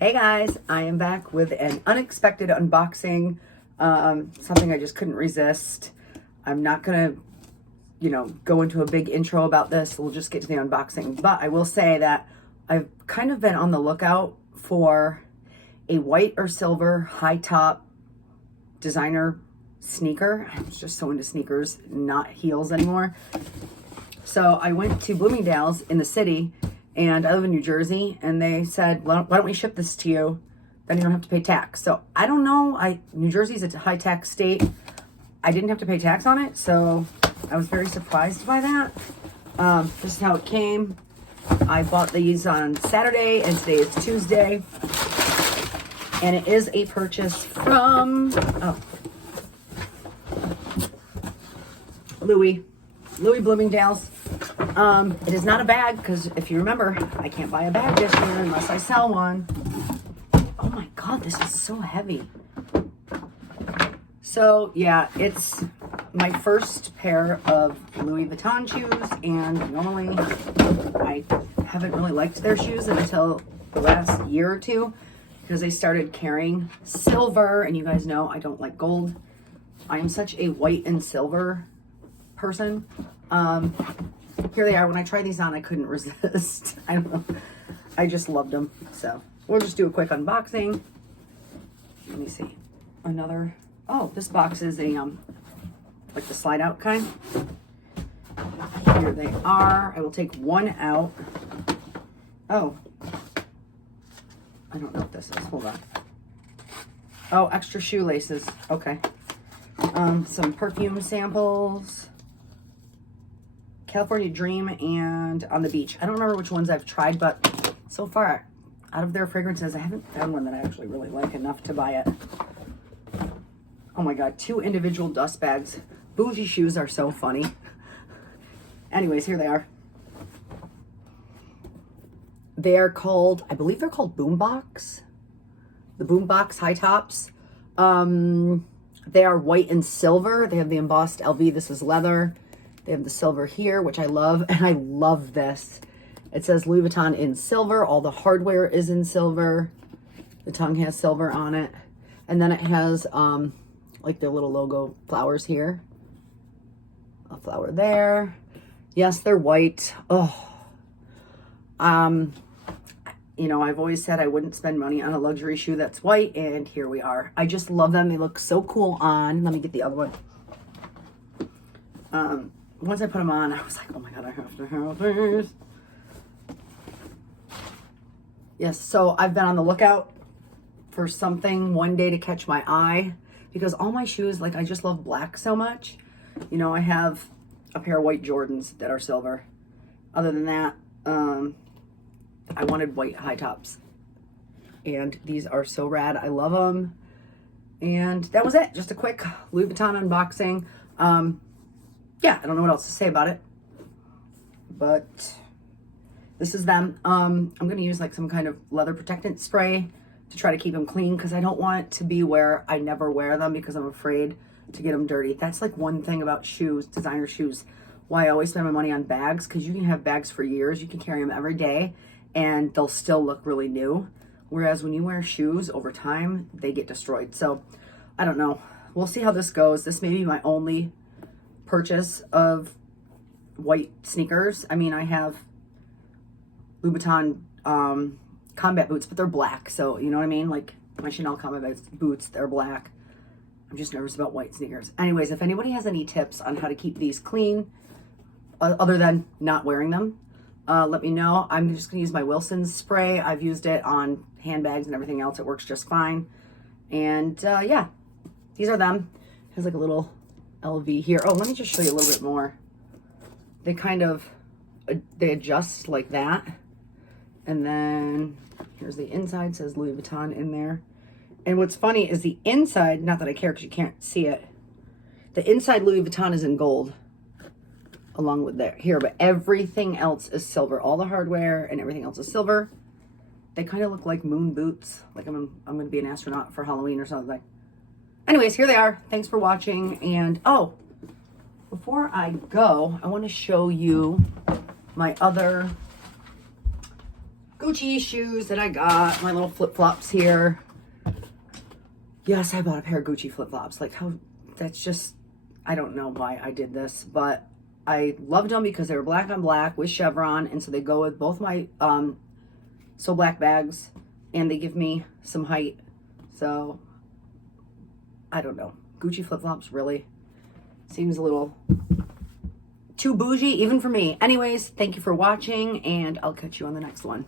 Hey guys, I am back with an unexpected unboxing, something I just couldn't resist. I'm not gonna, go into a big intro about this. We'll just get to the unboxing. But I will say that I've kind of been on the lookout for a white or silver high top designer sneaker. I'm just so into sneakers, not heels anymore. So I went to Bloomingdale's in the city, and I live in New Jersey, and they said, why don't we ship this to you? Then you don't have to pay tax. So I don't know. New Jersey's a high tax state. I didn't have to pay tax on it, so I was very surprised by that. This is how it came. I bought these on Saturday, and today is Tuesday. And it is a purchase from Louis Bloomingdale's. It is not a bag, because if you remember, I can't buy a bag this year unless I sell one. Oh my God, this is so heavy. So yeah, it's my first pair of Louis Vuitton shoes, and normally I haven't really liked their shoes until the last year or two, because they started carrying silver, and you guys know I don't like gold. I am such a white and silver person. Here they are. When I tried these on, I couldn't resist. I don't know. I just loved them. So we'll just do a quick unboxing. Let me see. Another. Oh, this box is a like the slide out kind. Here they are. I will take one out. Oh, I don't know what this is. Hold on. Oh, extra shoelaces. Okay. Some perfume samples. California Dream and On the Beach. I don't remember which ones I've tried, but so far, out of their fragrances, I haven't found one that I actually really like enough to buy it. Oh my God, 2 individual dust bags. Bougie shoes are so funny. Anyways, here they are. They are called, I believe they're called Boombox. The Boombox high tops. They are white and silver. They have the embossed LV. This is leather. They have the silver here, which I love, and I love this. It says Louis Vuitton in silver. All the hardware is in silver. The tongue has silver on it. And then it has like their little logo flowers here. A flower there. Yes, they're white. Oh. I've always said I wouldn't spend money on a luxury shoe that's white, and here we are. I just love them. They look so cool on. Let me get the other one. Once I put them on, I was like, oh my God, I have to have these. Yes, so I've been on the lookout for something one day to catch my eye, because all my shoes, like, I just love black so much. I have a pair of white Jordans that are silver. Other than that, I wanted white high tops. And these are so rad. I love them. And that was it. Just a quick Louis Vuitton unboxing. Yeah, I don't know what else to say about it, but this is them. I'm going to use like some kind of leather protectant spray to try to keep them clean, because I don't want it to be where I never wear them because I'm afraid to get them dirty. That's like one thing about shoes, designer shoes, why I always spend my money on bags, because you can have bags for years. You can carry them every day and they'll still look really new. Whereas when you wear shoes over time, they get destroyed. So I don't know. We'll see how this goes. This may be my only purchase of white sneakers. I mean, I have Louis Vuitton combat boots, but they're black, so you know what I mean? Like my Chanel combat boots, they're black. I'm just nervous about white sneakers. Anyways, if anybody has any tips on how to keep these clean, other than not wearing them, let me know. I'm just gonna use my Wilson's spray. I've used it on handbags and everything else. It works just fine. And yeah, these are them. It has like a little LV here. Oh, let me just show you a little bit more. They kind of, they adjust like that. And then here's the inside, says Louis Vuitton in there. And what's funny is the inside, not that I care because you can't see it, the inside Louis Vuitton is in gold along with there here, but everything else is silver. All the hardware and everything else is silver. They kind of look like moon boots, like I'm going to be an astronaut for Halloween or something. Anyways, here they are. Thanks for watching. And oh, before I go, I want to show you my other Gucci shoes that I got. My little flip-flops here. Yes, I bought a pair of Gucci flip-flops. Like, how, that's just, I don't know why I did this, but I loved them because they were black on black with chevron, and so they go with both my So Black bags, and they give me some height. So, I don't know. Gucci flip-flops really seems a little too bougie, even for me. Anyways, thank you for watching, and I'll catch you on the next one.